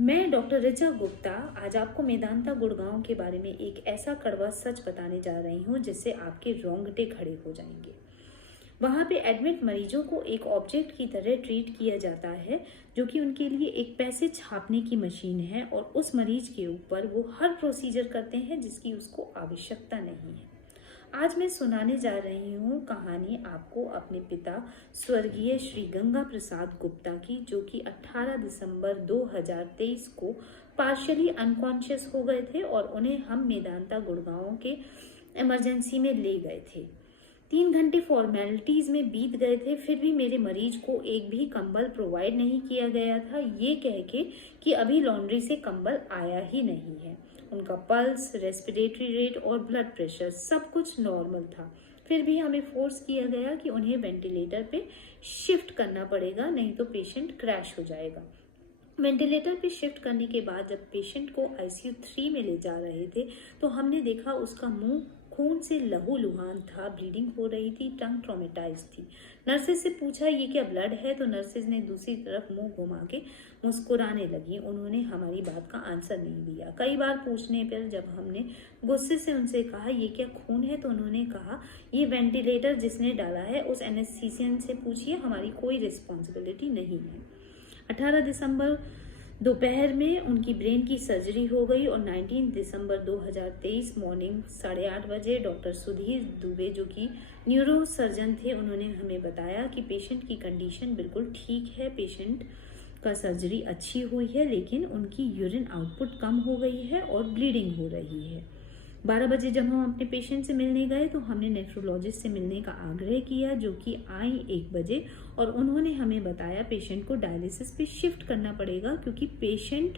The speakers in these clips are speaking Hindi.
मैं डॉक्टर ऋचा गुप्ता आज आपको मेदांता गुड़गांव के बारे में एक ऐसा कड़वा सच बताने जा रही हूँ जिससे आपके रोंगटे खड़े हो जाएंगे। वहाँ पे एडमिट मरीजों को एक ऑब्जेक्ट की तरह ट्रीट किया जाता है जो कि उनके लिए एक पैसे छापने की मशीन है और उस मरीज के ऊपर वो हर प्रोसीजर करते हैं जिसकी उसको आवश्यकता नहीं है। आज मैं सुनाने जा रही हूँ कहानी आपको अपने पिता स्वर्गीय श्री गंगा प्रसाद गुप्ता की, जो कि 18 दिसंबर 2023 को पार्शियली अनकॉन्शियस हो गए थे और उन्हें हम मेदांता गुड़गांव के इमरजेंसी में ले गए थे। 3 घंटे फॉर्मेलिटीज में बीत गए थे, फिर भी मेरे मरीज को एक भी कंबल प्रोवाइड नहीं किया गया था, ये कह के कि अभी लॉन्ड्री से कंबल आया ही नहीं है। उनका पल्स, रेस्पिरेटरी रेट और ब्लड प्रेशर सब कुछ नॉर्मल था। फिर भी हमें फोर्स किया गया कि उन्हें वेंटिलेटर पे शिफ्ट करना पड़ेगा, नहीं तो पेशेंट क्रैश हो जाएगा। वेंटिलेटर पे शिफ्ट करने के बाद जब पेशेंट को आईसीयू 3 में ले जा रहे थे तो हमने देखा उसका मुंह खून से लहूलुहान था, ब्लीडिंग हो रही थी, टंग ट्रॉमेटाइज थी। नर्सेज से पूछा ये क्या ब्लड है, तो नर्सेज ने दूसरी तरफ मुंह घुमा के मुस्कुराने लगी। उन्होंने हमारी बात का आंसर नहीं दिया। कई बार पूछने पर जब हमने गुस्से से उनसे कहा ये क्या खून है, तो उन्होंने कहा ये वेंटिलेटर जिसने डाला है उस एनेस्थीसियन से पूछिए, हमारी कोई रिस्पॉन्सिबिलिटी नहीं है। 18 दिसंबर दोपहर में उनकी ब्रेन की सर्जरी हो गई और 19 दिसंबर 2023 मॉर्निंग 8:30 बजे डॉक्टर सुधीर दुबे, जो कि न्यूरो सर्जन थे, उन्होंने हमें बताया कि पेशेंट की कंडीशन बिल्कुल ठीक है, पेशेंट का सर्जरी अच्छी हुई है, लेकिन उनकी यूरिन आउटपुट कम हो गई है और ब्लीडिंग हो रही है। 12 बजे जब हम अपने पेशेंट से मिलने गए तो हमने नेफ्रोलॉजिस्ट से मिलने का आग्रह किया, जो कि आई 1 बजे, और उन्होंने हमें बताया पेशेंट को डायलिसिस पे शिफ्ट करना पड़ेगा क्योंकि पेशेंट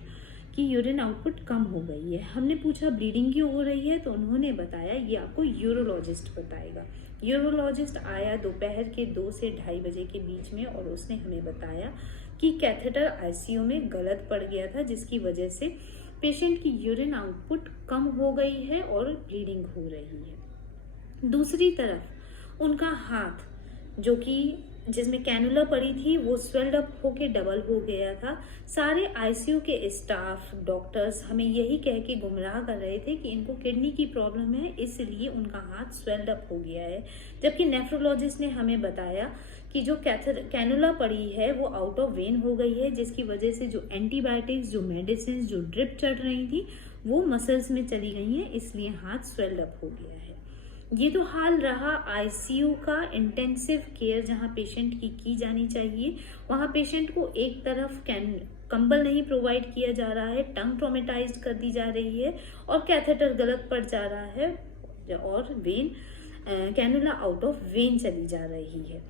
की यूरिन आउटपुट कम हो गई है। हमने पूछा ब्लीडिंग क्यों हो रही है, तो उन्होंने बताया ये आपको यूरोलॉजिस्ट बताएगा। यूरोलॉजिस्ट आया दोपहर के 2 से 2:30 बजे के बीच में और उसने हमें बताया कि कैथेटर आईसीयू में गलत पड़ गया था, जिसकी वजह से पेशेंट की यूरिन आउटपुट कम हो गई है और ब्लीडिंग हो रही है। दूसरी तरफ उनका हाथ, जो कि जिसमें कैनुला पड़ी थी, वो स्वेल्ड अप होके डबल हो गया था। सारे आईसीयू के स्टाफ, डॉक्टर्स हमें यही कह के गुमराह कर रहे थे कि इनको किडनी की प्रॉब्लम है, इसलिए उनका हाथ स्वेल्ड अप हो गया है। जबकि नेफ्रोलॉजिस्ट ने हमें बताया कि जो कैनुला पड़ी है वो आउट ऑफ वेन हो गई है, जिसकी वजह से जो एंटीबायोटिक्स, जो मेडिसिन, जो ड्रिप चढ़ रही थी वो मसल्स में चली गई हैं, इसलिए हाथ स्वेल्ड अप हो गया है। ये तो हाल रहा आईसीयू का। इंटेंसिव केयर जहां पेशेंट की जानी चाहिए, वहां पेशेंट को एक तरफ कंबल नहीं प्रोवाइड किया जा रहा है, टंग ट्रॉमेटाइज कर दी जा रही है और कैथेटर गलत पड़ जा रहा है और when cannula out of when चली जा रही है।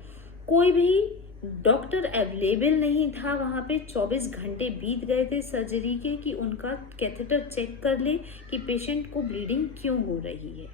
कोई भी डॉक्टर अवेलेबल नहीं था वहाँ पे। 24 घंटे बीत गए थे सर्जरी के कि उनका कैथेटर चेक कर ले कि पेशेंट को ब्लीडिंग क्यों हो रही है।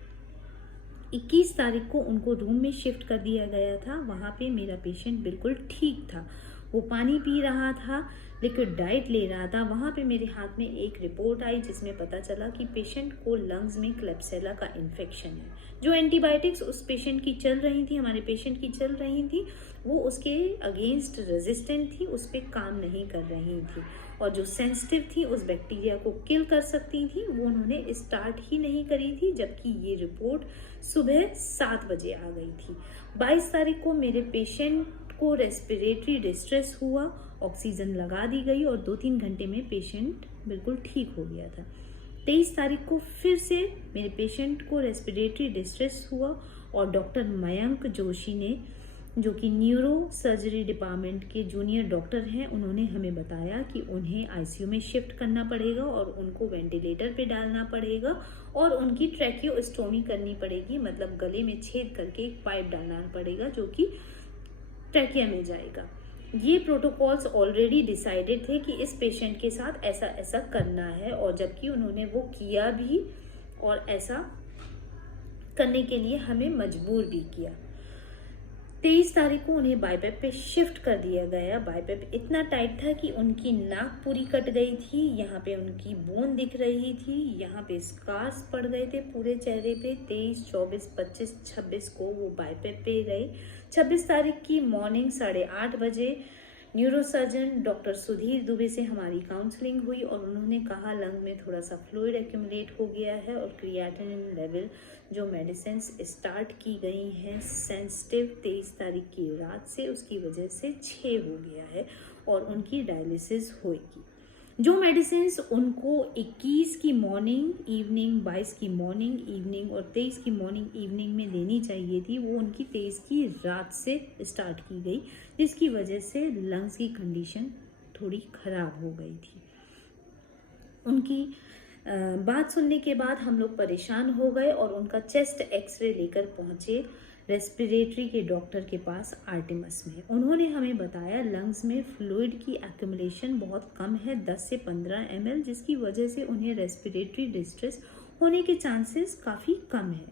21 तारीख को उनको रूम में शिफ्ट कर दिया गया था। वहाँ पे मेरा पेशेंट बिल्कुल ठीक था, वो पानी पी रहा था, लिक्विड डाइट ले रहा था। वहाँ पे मेरे हाथ में एक रिपोर्ट आई जिसमें पता चला कि पेशेंट को लंग्स में क्लेब्सिला का इन्फेक्शन है। जो एंटीबायोटिक्स उस पेशेंट की चल रही थी, हमारे पेशेंट की चल रही थी, वो उसके अगेंस्ट रेजिस्टेंट थी, उस पर काम नहीं कर रही थी, और जो सेंसिटिव थी, उस बैक्टीरिया को किल कर सकती थी, वो उन्होंने स्टार्ट ही नहीं करी थी। जबकि ये रिपोर्ट सुबह 7 बजे आ गई थी। 22 तारीख को मेरे पेशेंट को रेस्पिरेटरी डिस्ट्रेस हुआ, ऑक्सीजन लगा दी गई और 2-3 घंटे में पेशेंट बिल्कुल ठीक हो गया था। 23 तारीख को फिर से मेरे पेशेंट को रेस्पिरेटरी डिस्ट्रेस हुआ और डॉक्टर मयंक जोशी ने, जो कि न्यूरो सर्जरी डिपार्टमेंट के जूनियर डॉक्टर हैं, उन्होंने हमें बताया कि उन्हें आईसीयू में शिफ्ट करना पड़ेगा और उनको वेंटिलेटर पे डालना पड़ेगा और उनकी ट्रैकियोस्टोमी करनी पड़ेगी, मतलब गले में छेद करके एक पाइप डालना पड़ेगा जो कि ट्रैकिया में जाएगा। ये प्रोटोकॉल्स ऑलरेडी डिसाइडेड थे कि इस पेशेंट के साथ ऐसा ऐसा करना है, और जबकि उन्होंने वो किया भी और ऐसा करने के लिए हमें मजबूर भी किया। 23 तारीख को उन्हें बाईपेप पे शिफ्ट कर दिया गया। बाईपेप इतना टाइट था कि उनकी नाक पूरी कट गई थी, यहाँ पे उनकी बोन दिख रही थी, यहाँ पे स्कार्स पड़ गए थे पूरे चेहरे पे। 23, 24, 25, 26 को वो बाईपेप पे रहे। 26 तारीख की मॉर्निंग 8:30 बजे न्यूरोसर्जन डॉक्टर सुधीर दुबे से हमारी काउंसलिंग हुई और उन्होंने कहा लंग में थोड़ा सा फ्लूइड एक्यूमुलेट हो गया है और क्रिएटिनिन लेवल जो मेडिसिन स्टार्ट की गई हैं सेंसिटिव 23 तारीख की रात से, उसकी वजह से 6 हो गया है और उनकी डायलिसिस होगी। जो मेडिसिन उनको 21 की मॉर्निंग इवनिंग, 22 की मॉर्निंग इवनिंग और 23 की मॉर्निंग इवनिंग में देनी चाहिए थी, वो उनकी 23 की रात से स्टार्ट की गई, जिसकी वजह से लंग्स की कंडीशन थोड़ी ख़राब हो गई थी। उनकी बात सुनने के बाद हम लोग परेशान हो गए और उनका चेस्ट एक्सरे लेकर पहुँचे रेस्पिरेटरी के डॉक्टर के पास आर्टिमस में। उन्होंने हमें बताया लंग्स में फ्लूइड की एक्यूमुलेशन बहुत कम है, 10 से 15 ml, जिसकी वजह से उन्हें रेस्पिरेटरी डिस्ट्रेस होने के चांसेस काफ़ी कम है।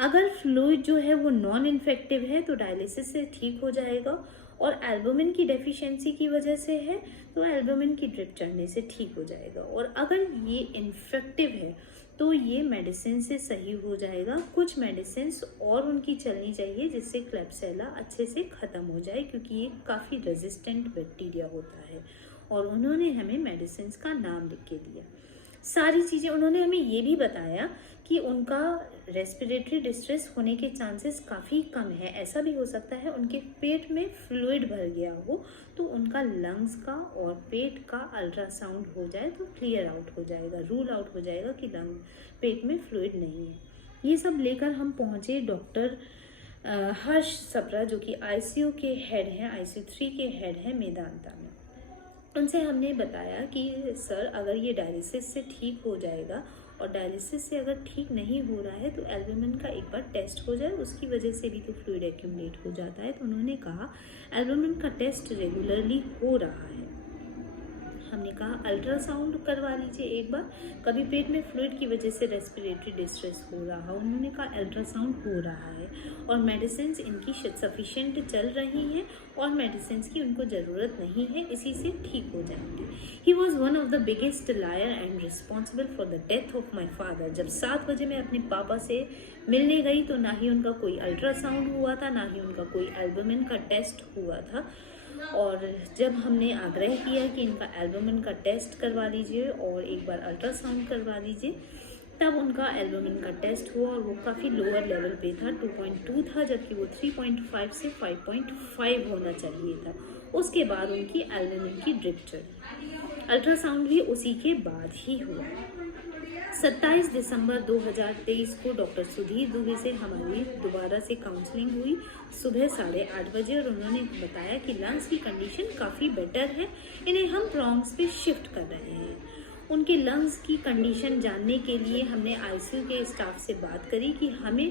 अगर फ्लूइड जो है वो नॉन इन्फेक्टिव है तो डायलिसिस से ठीक हो जाएगा, और एल्बुमिन की डेफिशिएंसी की वजह से है तो एल्बुमिन की ड्रिप चढ़ने से ठीक हो जाएगा, और अगर ये इन्फेक्टिव है तो ये मेडिसिन से सही हो जाएगा। कुछ मेडिसिन और उनकी चलनी चाहिए जिससे क्लेब्सिला अच्छे से ख़त्म हो जाए, क्योंकि ये काफ़ी रेजिस्टेंट बैक्टीरिया होता है। और उन्होंने हमें मेडिसिन का नाम लिख के दिया, सारी चीज़ें। उन्होंने हमें ये भी बताया कि उनका रेस्पिरेटरी डिस्ट्रेस होने के चांसेस काफ़ी कम है। ऐसा भी हो सकता है उनके पेट में फ्लूइड भर गया हो, तो उनका लंग्स का और पेट का अल्ट्रासाउंड हो जाए तो क्लियर आउट हो जाएगा, रूल आउट हो जाएगा कि लंग पेट में फ्लूइड नहीं है। ये सब लेकर हम पहुँचे डॉक्टर हर्ष सप्रा, जो कि ICU के हेड हैं, ICU 3 के हेड हैं मेदांता में। उनसे हमने बताया कि सर अगर ये डायलिसिस से ठीक हो जाएगा, और डायलिसिस से अगर ठीक नहीं हो रहा है तो एल्बुमिन का एक बार टेस्ट हो जाए, उसकी वजह से भी तो फ्लूइड एक्यूमुलेट हो जाता है। तो उन्होंने कहा एल्बुमिन का टेस्ट रेगुलरली हो रहा है। हमने कहा अल्ट्रासाउंड करवा लीजिए एक बार, कभी पेट में फ्लूइड की वजह से रेस्पिरेटरी डिस्ट्रेस हो रहा है। उन्होंने कहा अल्ट्रासाउंड हो रहा है और मेडिसिन इनकी सफिशिएंट चल रही हैं और मेडिसिन की उनको ज़रूरत नहीं है, इसी से ठीक हो जाएंगे। He was one of the biggest lawyer and responsible for the death of my father. जब 7 बजे मैं अपने पापा से मिलने गई तो ना ही उनका कोई अल्ट्रासाउंड हुआ था, ना ही उनका कोई एल्बुमिन का टेस्ट हुआ था। और जब हमने आग्रह किया कि इनका एल्बुमिन का टेस्ट करवा लीजिए और एक बार अल्ट्रासाउंड करवा लीजिए, तब उनका एल्बुमिन का टेस्ट हुआ और वो काफ़ी लोअर लेवल पे था, 2.2 था, जबकि वो 3.5 से 5.5 होना चाहिए था। उसके बाद उनकी एल्बुमिन की ड्रिप चढ़ी। अल्ट्रासाउंड भी उसी के बाद ही हुआ। 27 दिसंबर 2023 को डॉक्टर सुधीर दुबे से हमारी दोबारा से काउंसलिंग हुई सुबह 8:30 बजे, और उन्होंने बताया कि लंग्स की कंडीशन काफ़ी बेटर है, इन्हें हम ब्रोंक्स पे शिफ्ट कर रहे हैं। उनके लंग्स की कंडीशन जानने के लिए हमने ICU के स्टाफ से बात करी कि हमें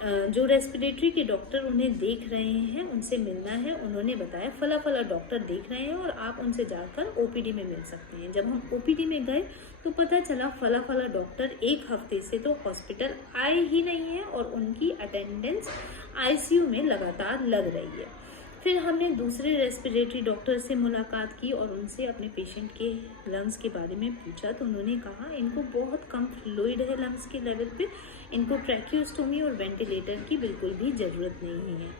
जो रेस्पिरेटरी के डॉक्टर उन्हें देख रहे हैं उनसे मिलना है। उन्होंने बताया फला डॉक्टर देख रहे हैं और आप उनसे जाकर OPD में मिल सकते हैं। जब हम OPD में गए तो पता चला फला डॉक्टर 1 हफ्ते से तो हॉस्पिटल आए ही नहीं है और उनकी अटेंडेंस ICU में लगातार लग रही है। फिर हमने दूसरे रेस्पिरेटरी डॉक्टर से मुलाकात की और उनसे अपने पेशेंट के लंग्स के बारे में पूछा, तो उन्होंने कहा इनको बहुत कम फ्लूइड है लंग्स के लेवल पे, इनको ट्रैकियोस्टोमी और वेंटिलेटर की बिल्कुल भी ज़रूरत नहीं है।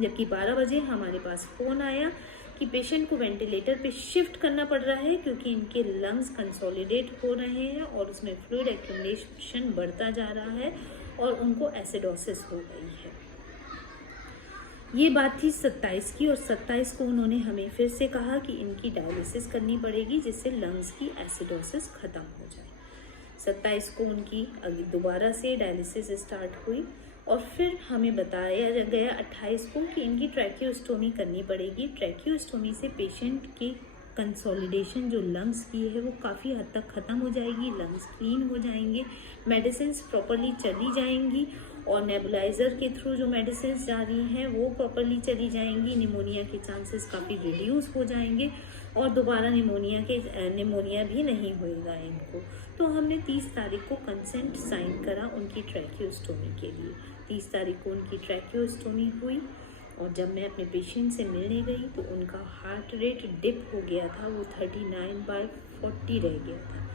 जबकि 12 बजे हमारे पास फ़ोन आया कि पेशेंट को वेंटिलेटर पे शिफ्ट करना पड़ रहा है क्योंकि इनके लंग्स कंसोलिडेट हो रहे हैं और उसमें फ्लूइड एक्यूमुलेशन बढ़ता जा रहा है और उनको एसिडोसिस हो गई है। ये बात थी 27 की, और 27 को उन्होंने हमें फिर से कहा कि इनकी डायलिसिस करनी पड़ेगी जिससे लंग्स की एसिडोसिस ख़त्म हो जाए। 27 को उनकी दोबारा से डायलिसिस स्टार्ट हुई और फिर हमें बताया गया 28 को कि इनकी ट्रैकियोस्टोमी करनी पड़ेगी। ट्रैकियोस्टोमी से पेशेंट की कंसोलिडेशन जो लंग्स की है वो काफ़ी हद तक ख़त्म हो जाएगी, लंग्स क्लीन हो जाएंगे, मेडिसिन प्रॉपरली चली जाएंगी और नेबुलाइज़र के थ्रू जो मेडिसिन जा रही हैं वो प्रॉपरली चली जाएंगी। निमोनिया के चांसेस काफ़ी रिड्यूस हो जाएंगे और दोबारा निमोनिया भी नहीं होएगा इनको। तो हमने 30 तारीख को कंसेंट साइन करा उनकी ट्रैकियोस्टोमी के लिए। 30 तारीख को उनकी ट्रैकियोस्टोमी हुई और जब मैं अपने पेशेंट से मिलने गई तो उनका हार्ट रेट डिप हो गया था, वो 39/40 रह गया था।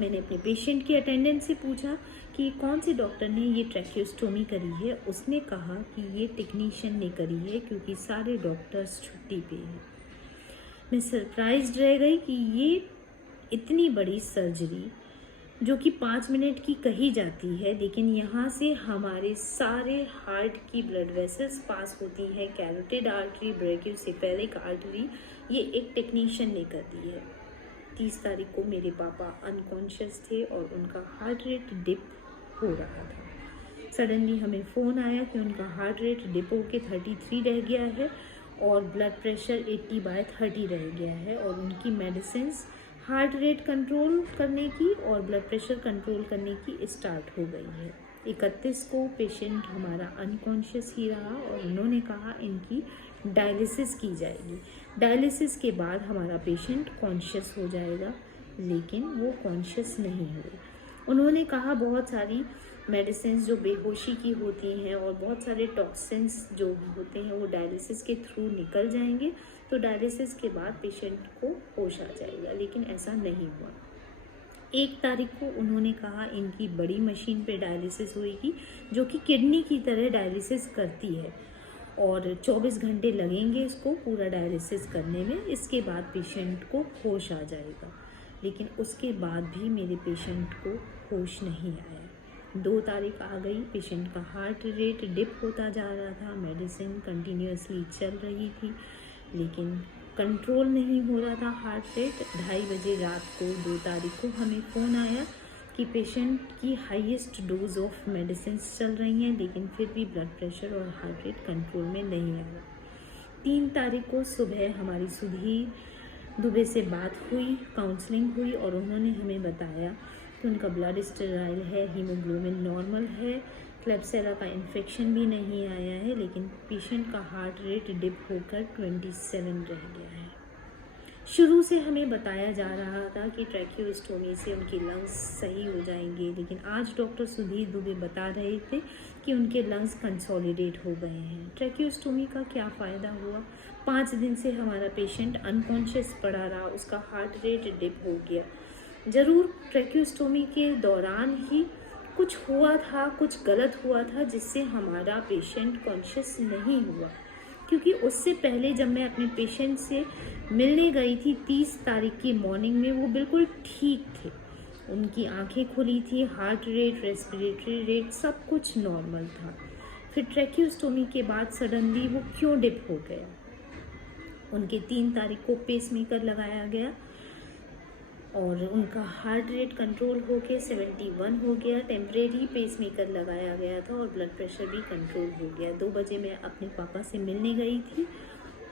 मैंने अपने पेशेंट के अटेंडेंट से पूछा कि कौन से डॉक्टर ने ये ट्रैकियोस्टोमी करी है। उसने कहा कि ये टेक्नीशियन ने करी है क्योंकि सारे डॉक्टर्स छुट्टी पे हैं। मैं सरप्राइज्ड रह गई कि ये इतनी बड़ी सर्जरी जो कि 5 मिनट की कही जाती है, लेकिन यहाँ से हमारे सारे हार्ट की ब्लड वेसल्स पास होती हैं, कैरोटिड आर्टरी, ब्रैकियोसेफेलिक आर्टरी, ये एक टेक्नीशियन ने कर दी है। 30 तारीख को मेरे पापा अनकॉन्शियस थे और उनका हार्ट रेट डिप हो रहा था। सडनली हमें फ़ोन आया कि उनका हार्ट रेट डिप होके 33 रह गया है और ब्लड प्रेशर 80/30 रह गया है, और उनकी मेडिसिन्स हार्ट रेट कंट्रोल करने की और ब्लड प्रेशर कंट्रोल करने की स्टार्ट हो गई है। 31 को पेशेंट हमारा अनकॉन्शियस ही रहा और उन्होंने कहा इनकी डायलिसिस की जाएगी। डायलिसिस के बाद हमारा पेशेंट कॉन्शियस हो जाएगा, लेकिन वो कॉन्शियस नहीं हुए। उन्होंने कहा बहुत सारी मेडिसिन जो बेहोशी की होती हैं और बहुत सारे टॉक्सिन्स जो होते हैं वो डायलिसिस के थ्रू निकल जाएंगे, तो डायलिसिस के बाद पेशेंट को होश आ जाएगा, लेकिन ऐसा नहीं हुआ। 1 तारीख को उन्होंने कहा इनकी बड़ी मशीन पे डायलिसिस होएगी जो कि किडनी की तरह डायलिसिस करती है और 24 घंटे लगेंगे इसको पूरा डायलिसिस करने में। इसके बाद पेशेंट को होश आ जाएगा, लेकिन उसके बाद भी मेरे पेशेंट को होश नहीं आया। 2 तारीख आ गई, पेशेंट का हार्ट रेट डिप होता जा रहा था, मेडिसिन कंटिन्यूसली चल रही थी, लेकिन कंट्रोल नहीं हो रहा था हार्ट रेट। 2:30 बजे रात को 2 तारीख को हमें फ़ोन आया कि पेशेंट की हाईएस्ट डोज ऑफ मेडिसिन चल रही हैं, लेकिन फिर भी ब्लड प्रेशर और हार्ट रेट कंट्रोल में नहीं आया। 3 तारीख को सुबह हमारी सुधीर दुबे से बात हुई, काउंसलिंग हुई और उन्होंने हमें बताया कि उनका ब्लड स्टेराइल है, हीमोग्लोबिन नॉर्मल है, क्लेब्सिला का इन्फेक्शन भी नहीं आया है, लेकिन पेशेंट का हार्ट रेट डिप होकर 27 रह गया है। शुरू से हमें बताया जा रहा था कि ट्रैकियोस्टोमी से उनकी लंग्स सही हो जाएंगे, लेकिन आज डॉक्टर सुधीर दुबे बता रहे थे कि उनके लंग्स कंसोलिडेट हो गए हैं। ट्रैकियोस्टोमी का क्या फ़ायदा हुआ? 5 दिन से हमारा पेशेंट अनकॉन्शियस पड़ा रहा, उसका हार्ट रेट डिप हो गया। ज़रूर ट्रैकियोस्टोमी के दौरान ही कुछ हुआ था, कुछ गलत हुआ था जिससे हमारा पेशेंट कॉन्शियस नहीं हुआ, क्योंकि उससे पहले जब मैं अपने पेशेंट से मिलने गई थी 30 तारीख की मॉर्निंग में, वो बिल्कुल ठीक थे, उनकी आंखें खुली थी, हार्ट रेट, रेस्पिरेटरी रेट सब कुछ नॉर्मल था। फिर ट्रैकियोस्टोमी के बाद सडनली वो क्यों डिप हो गया? उनके 3 तारीख को पेसमेकर लगाया गया और उनका हार्ट रेट कंट्रोल होके 71 हो गया, टेम्परेरी पेसमेकर लगाया गया था और ब्लड प्रेशर भी कंट्रोल हो गया। 2 बजे मैं अपने पापा से मिलने गई थी,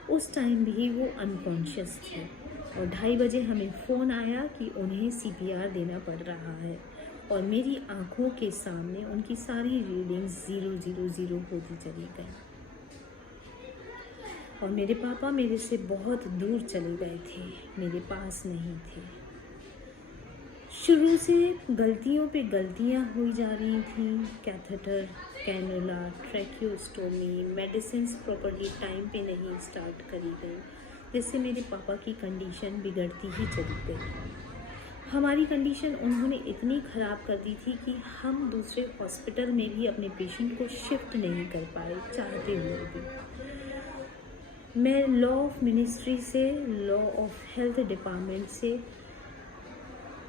उस टाइम भी वो अनकॉन्शियस थे और 2:30 बजे हमें फ़ोन आया कि उन्हें CPR देना पड़ रहा है और मेरी आँखों के सामने उनकी सारी रीडिंग्स 000 होती चली गई और मेरे पापा मेरे से बहुत दूर चले गए थे, मेरे पास नहीं थे। शुरू से गलतियों पे गलतियां हुई जा रही थी, catheter, cannula, tracheostomy, medicines properly time पे नहीं स्टार्ट करी गई, जिससे मेरे पापा की कंडीशन बिगड़ती ही चली गई। हमारी कंडीशन उन्होंने इतनी ख़राब कर दी थी कि हम दूसरे हॉस्पिटल में भी अपने पेशेंट को शिफ्ट नहीं कर पाए, चाहते हुए भी। मैं लॉ ऑफ मिनिस्ट्री से, लॉ ऑफ हेल्थ डिपार्टमेंट से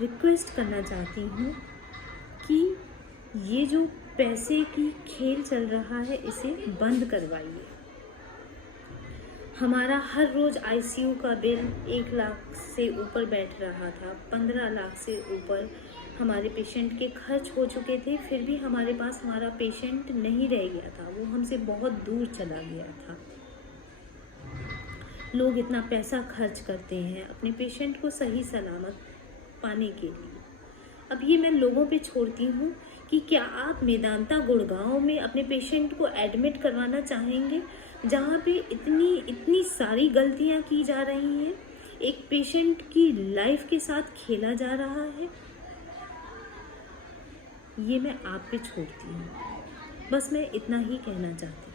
रिक्वेस्ट करना चाहती हूँ कि ये जो पैसे की खेल चल रहा है इसे बंद करवाइए। हमारा हर रोज़ ICU का बिल 1 लाख से ऊपर बैठ रहा था, 15 लाख से ऊपर हमारे पेशेंट के खर्च हो चुके थे, फिर भी हमारे पास हमारा पेशेंट नहीं रह गया था, वो हमसे बहुत दूर चला गया था। लोग इतना पैसा खर्च करते हैं अपने पेशेंट को सही सलामत पाने के लिए। अब ये मैं लोगों पे छोड़ती हूँ कि क्या आप मेदांता गुड़गांव में अपने पेशेंट को एडमिट करवाना चाहेंगे, जहाँ पे इतनी सारी गलतियाँ की जा रही हैं, एक पेशेंट की लाइफ के साथ खेला जा रहा है। ये मैं आप पे छोड़ती हूँ, बस मैं इतना ही कहना चाहती हूँ।